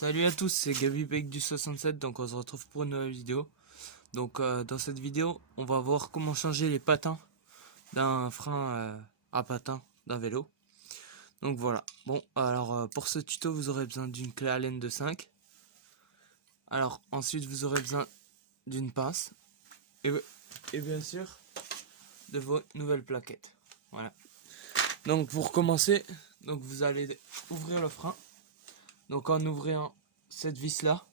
Salut à tous, c'est GabyBake du 67, donc on se retrouve pour une nouvelle vidéo. Donc dans cette vidéo, on va voir comment changer les patins d'un frein à patins d'un vélo. Donc voilà, bon alors pour ce tuto vous aurez besoin d'une clé Allen de 5. Alors ensuite vous aurez besoin d'une pince et bien sûr de vos nouvelles plaquettes. Voilà. Donc pour commencer, donc vous allez ouvrir le frein. Donc en ouvrant cette vis là,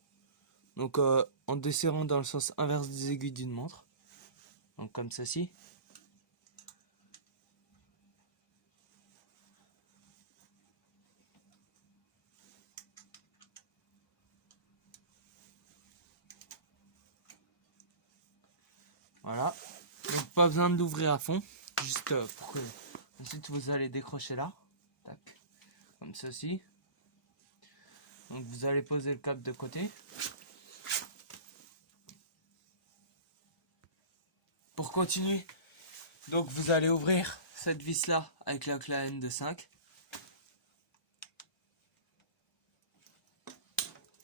donc en desserrant dans le sens inverse des aiguilles d'une montre, donc comme ceci. Voilà, donc pas besoin de l'ouvrir à fond, juste pour que ensuite vous allez décrocher là, tac, comme ceci. Donc vous allez poser le câble de côté. Pour continuer, donc vous allez ouvrir cette vis là avec la clé Allen de 5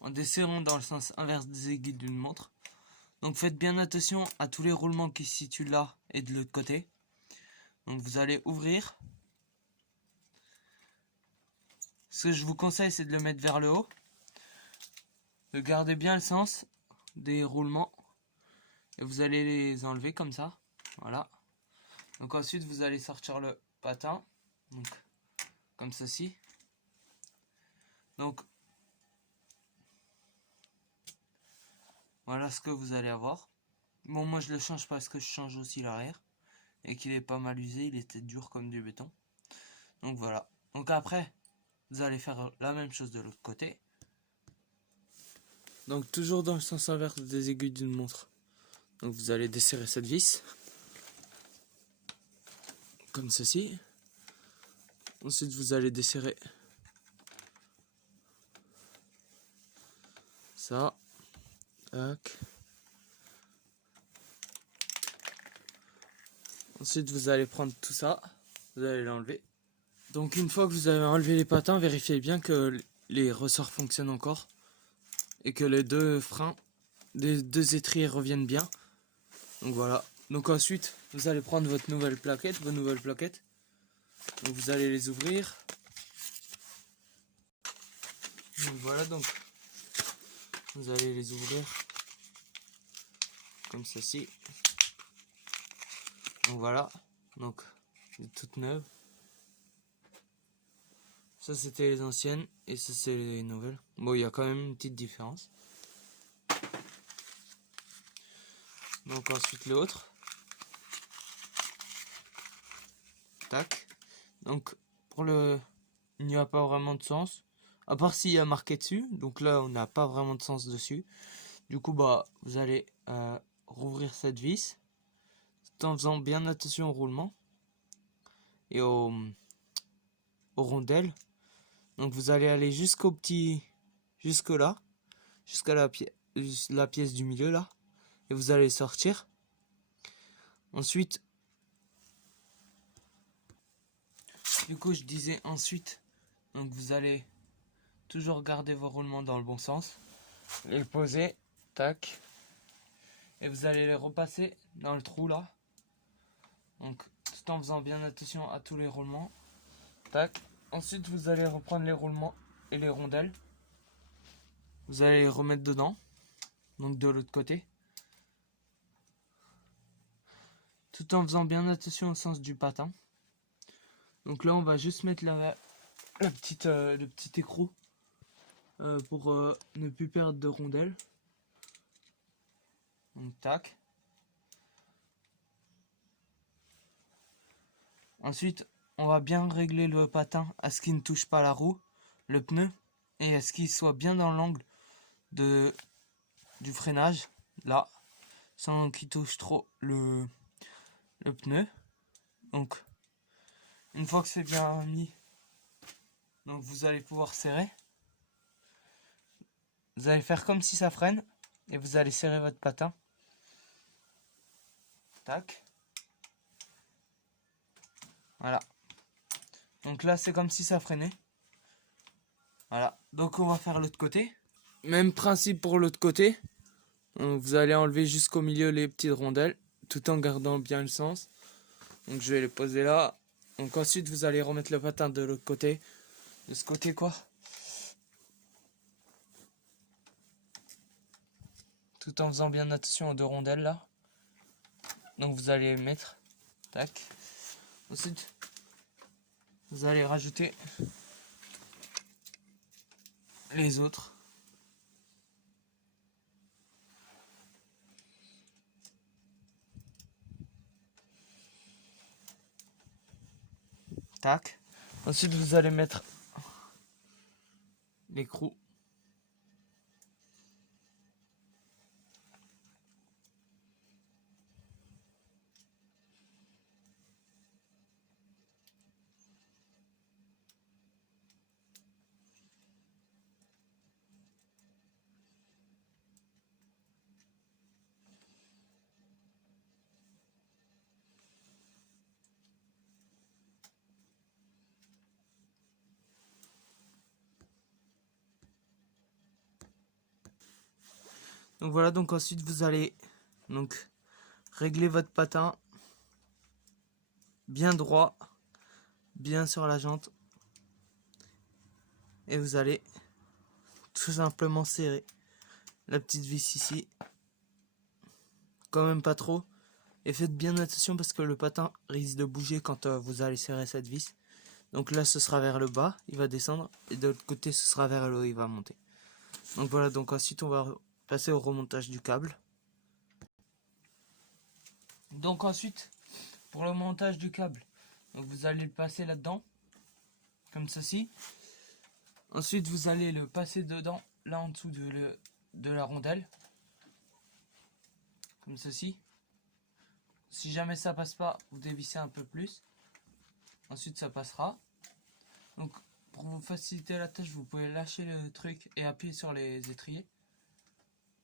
en desserrant dans le sens inverse des aiguilles d'une montre. Donc faites bien attention à tous les roulements qui se situent là et de l'autre côté. Donc vous allez ouvrir. Ce que je vous conseille, c'est de le mettre vers le haut. De garder bien le sens des roulements. Et vous allez les enlever comme ça. Voilà. Donc ensuite vous allez sortir le patin. Donc comme ceci. Donc voilà ce que vous allez avoir. Bon, moi je le change parce que je change aussi l'arrière. Et qu'il est pas mal usé, il était dur comme du béton. Donc voilà. Donc après, vous allez faire la même chose de l'autre côté. Donc toujours dans le sens inverse des aiguilles d'une montre. Donc vous allez desserrer cette vis. Comme ceci. Ensuite vous allez desserrer ça. Tac. Ensuite vous allez prendre tout ça. Vous allez l'enlever. Donc une fois que vous avez enlevé les patins, vérifiez bien que les ressorts fonctionnent encore. Et que les deux freins, les deux étriers reviennent bien. Donc voilà. Donc ensuite, vous allez prendre votre nouvelle plaquette, vos nouvelles plaquettes. Donc vous allez les ouvrir. Donc voilà, donc vous allez les ouvrir comme ceci. Donc voilà, donc toutes neuves. Ça c'était les anciennes et ça c'est les nouvelles. Bon, il y a quand même une petite différence. Donc ensuite l'autre. Tac. Donc pour le, il n'y a pas vraiment de sens. À part s'il y a marqué dessus. Donc là on n'a pas vraiment de sens dessus. Du coup bah vous allez rouvrir cette vis. Tout en faisant bien attention au roulement. Et aux rondelles. Donc vous allez aller jusqu'au petit, jusque là, jusqu'à la pièce du milieu là, et vous allez sortir. Ensuite, du coup je disais ensuite, donc vous allez toujours garder vos roulements dans le bon sens, les poser, tac, et vous allez les repasser dans le trou là. Donc tout en faisant bien attention à tous les roulements, tac. Ensuite vous allez reprendre les roulements et les rondelles. Vous allez les remettre dedans, donc de l'autre côté. Tout en faisant bien attention au sens du patin. Donc là on va juste mettre le petit écrou pour ne plus perdre de rondelles. Donc tac. Ensuite on va bien régler le patin à ce qu'il ne touche pas la roue, le pneu, et à ce qu'il soit bien dans l'angle du freinage, là, sans qu'il touche trop le pneu. Donc une fois que c'est bien mis, donc vous allez pouvoir serrer. Vous allez faire comme si ça freine et vous allez serrer votre patin. Tac. Voilà. Donc là c'est comme si ça freinait. Voilà. Donc on va faire l'autre côté. Même principe pour l'autre côté. Donc, vous allez enlever jusqu'au milieu les petites rondelles, tout en gardant bien le sens. Donc je vais les poser là. Donc ensuite vous allez remettre le patin de l'autre côté. De ce côté quoi. Tout en faisant bien attention aux deux rondelles là. Donc vous allez mettre. Tac. Ensuite vous allez rajouter les autres. Tac. Ensuite vous allez mettre l'écrou. Donc voilà, donc ensuite vous allez donc régler votre patin bien droit, bien sur la jante, et vous allez tout simplement serrer la petite vis ici, quand même pas trop, et faites bien attention parce que le patin risque de bouger quand vous allez serrer cette vis. Donc là ce sera vers le bas, il va descendre, et de l'autre côté ce sera vers le haut, il va monter. Donc voilà, donc ensuite on va passer au remontage du câble. Donc ensuite, pour le montage du câble, donc vous allez le passer là-dedans, comme ceci. Ensuite vous allez le passer dedans, là en dessous de la rondelle, comme ceci. Si jamais ça passe pas, vous dévissez un peu plus. Ensuite ça passera. Donc pour vous faciliter la tâche, vous pouvez lâcher le truc et appuyer sur les étriers.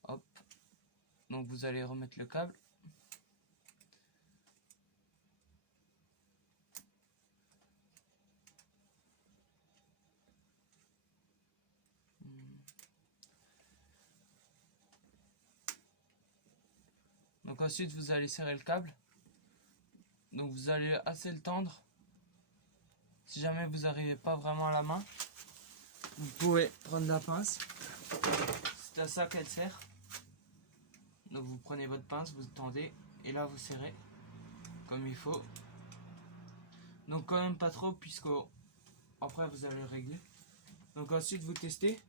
Hop. Donc vous allez remettre le câble. Donc ensuite vous allez serrer le câble. Donc vous allez assez le tendre. Si jamais vous n'arrivez pas vraiment à la main, vous pouvez prendre la pince. C'est à ça qu'elle sert. Donc vous prenez votre pince, vous tendez et là vous serrez comme il faut. Donc quand même pas trop puisque après vous allez le régler. Donc ensuite vous testez.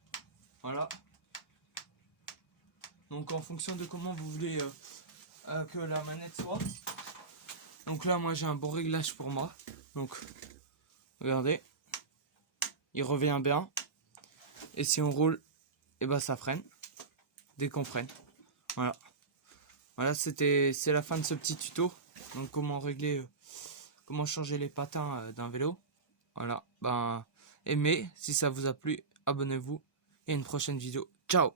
Voilà. Donc en fonction de comment vous voulez que la manette soit. Donc là moi j'ai un bon réglage pour moi. Donc regardez. Il revient bien. Et si on roule, et ben ça freine. Dès qu'on freine. Voilà. Voilà, c'est la fin de ce petit tuto. Donc comment régler, comment changer les patins d'un vélo. Voilà. Ben aimez si ça vous a plu, abonnez-vous et une prochaine vidéo. Ciao.